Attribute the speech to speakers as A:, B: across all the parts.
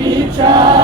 A: Shabbat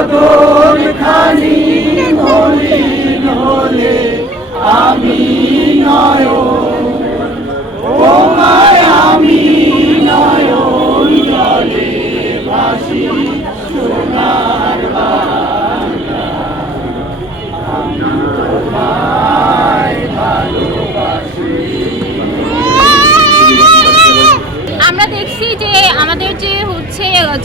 A: বদল খানি মলিন হলে আমি নয়ন। ও মায় আমি জলে ভাসি সোনার আমি তোমায়
B: আমরা দেখছি যে আমাদের যে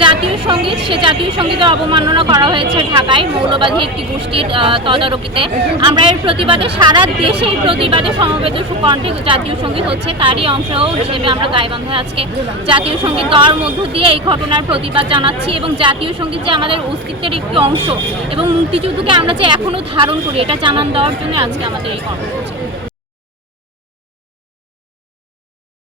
B: জাতীয় সংগীত, সে জাতীয় সঙ্গীতের অবমাননা করা হয়েছে ঢাকায়, মৌলবাদী একটি গোষ্ঠীর তদারকিতে। আমরা এর প্রতিবাদে, সারা দেশে এই প্রতিবাদে সমবেত কণ্ঠে জাতীয় সংগীত হচ্ছে, তারই অংশ হিসেবে আমরা গাইবান্ধায় আজকে জাতীয় সংগীত গাওয়ার মধ্য দিয়ে এই ঘটনার প্রতিবাদ জানাচ্ছি এবং জাতীয় সংগীত যে আমাদের অস্তিত্বের একটি অংশ এবং মুক্তিযুদ্ধকে আমরা যে এখনও ধারণ করি, এটা জানান দেওয়ার জন্য আজকে আমাদের এই কর্মসূচি।